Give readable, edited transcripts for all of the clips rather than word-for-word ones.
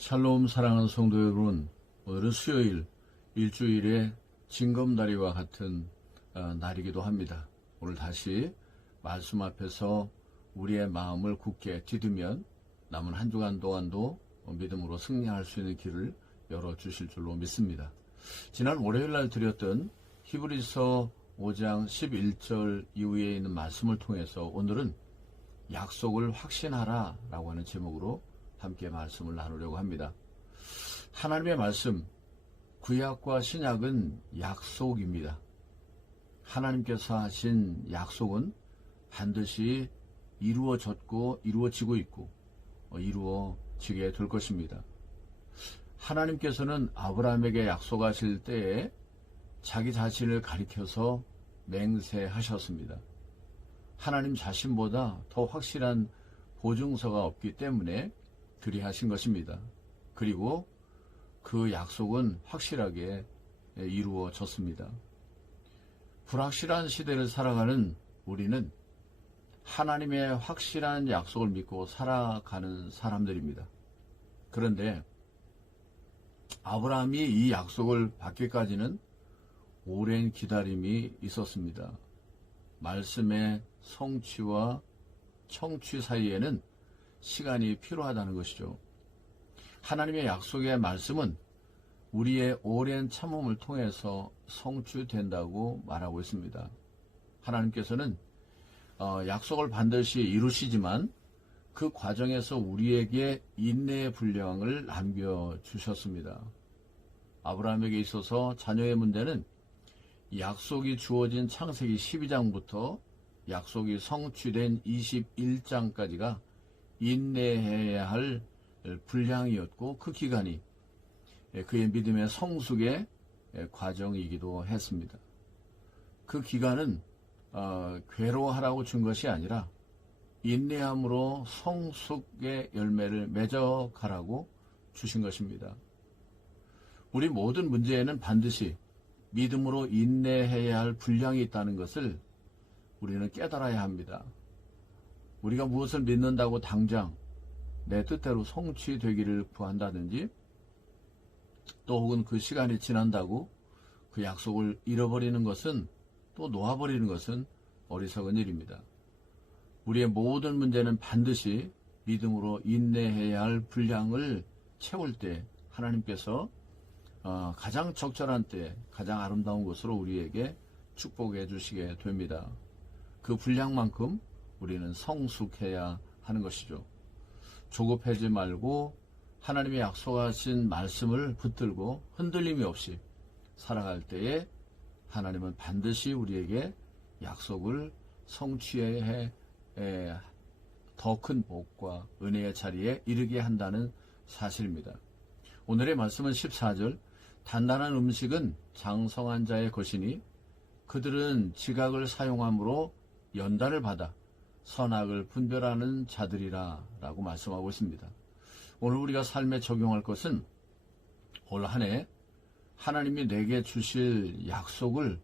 샬롬 사랑하는 성도 여러분, 오늘은 수요일, 일주일의 징검다리와 같은 날이기도 합니다. 오늘 다시 말씀 앞에서 우리의 마음을 굳게 디디면 남은 한 주간 동안도 믿음으로 승리할 수 있는 길을 열어주실 줄로 믿습니다. 지난 월요일날 드렸던 히브리서 5장 11절 이후에 있는 말씀을 통해서 오늘은 약속을 확신하라 라고 하는 제목으로 함께 말씀을 나누려고 합니다. 하나님의 말씀, 구약과 신약은 약속입니다. 하나님께서 하신 약속은 반드시 이루어졌고 이루어지고 있고 이루어지게 될 것입니다. 하나님께서는 아브라함에게 약속하실 때에 자기 자신을 가리켜서 맹세하셨습니다. 하나님 자신보다 더 확실한 보증서가 없기 때문에 그리하신 것입니다. 그리고 그 약속은 확실하게 이루어졌습니다. 불확실한 시대를 살아가는 우리는 하나님의 확실한 약속을 믿고 살아가는 사람들입니다. 그런데 아브라함이 이 약속을 받기까지는 오랜 기다림이 있었습니다. 말씀의 성취와 청취 사이에는 시간이 필요하다는 것이죠. 하나님의 약속의 말씀은 우리의 오랜 참음을 통해서 성취된다고 말하고 있습니다. 하나님께서는 약속을 반드시 이루시지만 그 과정에서 우리에게 인내의 분량을 남겨주셨습니다. 아브라함에게 있어서 자녀의 문제는 약속이 주어진 창세기 12장부터 약속이 성취된 21장까지가 인내해야 할 분량이었고 그 기간이 그의 믿음의 성숙의 과정이기도 했습니다. 그 기간은 괴로워하라고 준 것이 아니라 인내함으로 성숙의 열매를 맺어가라고 주신 것입니다. 우리 모든 문제에는 반드시 믿음으로 인내해야 할 분량이 있다는 것을 우리는 깨달아야 합니다. 우리가 무엇을 믿는다고 당장 내 뜻대로 성취되기를 구한다든지 또 혹은 그 시간이 지난다고 그 약속을 잃어버리는 것은 또 놓아버리는 것은 어리석은 일입니다. 우리의 모든 문제는 반드시 믿음으로 인내해야 할 분량을 채울 때 하나님께서 가장 적절한 때 가장 아름다운 것으로 우리에게 축복해 주시게 됩니다. 그 분량만큼 우리는 성숙해야 하는 것이죠. 조급하지 말고 하나님의 약속하신 말씀을 붙들고 흔들림이 없이 살아갈 때에 하나님은 반드시 우리에게 약속을 성취해 더 큰 복과 은혜의 자리에 이르게 한다는 사실입니다. 오늘의 말씀은 14절, 단단한 음식은 장성한 자의 것이니 그들은 지각을 사용함으로 연단을 받아 선악을 분별하는 자들이라 라고 말씀하고 있습니다. 오늘 우리가 삶에 적용할 것은 올 한 해 하나님이 내게 주실 약속을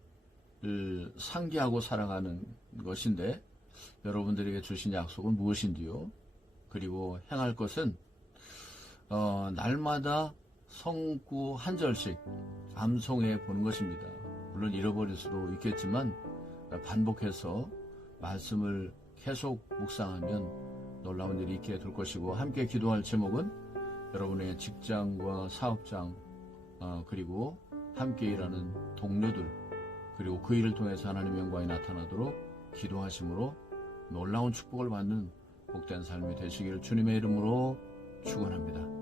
상기하고 살아가는 것인데 여러분들에게 주신 약속은 무엇인지요? 그리고 행할 것은 날마다 성구 한 절씩 암송해 보는 것입니다. 물론 잃어버릴 수도 있겠지만 반복해서 말씀을 계속 묵상하면 놀라운 일이 있게 될 것이고, 함께 기도할 제목은 여러분의 직장과 사업장 그리고 함께 일하는 동료들 그리고 그 일을 통해서 하나님의 영광이 나타나도록 기도하심으로 놀라운 축복을 받는 복된 삶이 되시기를 주님의 이름으로 축원합니다.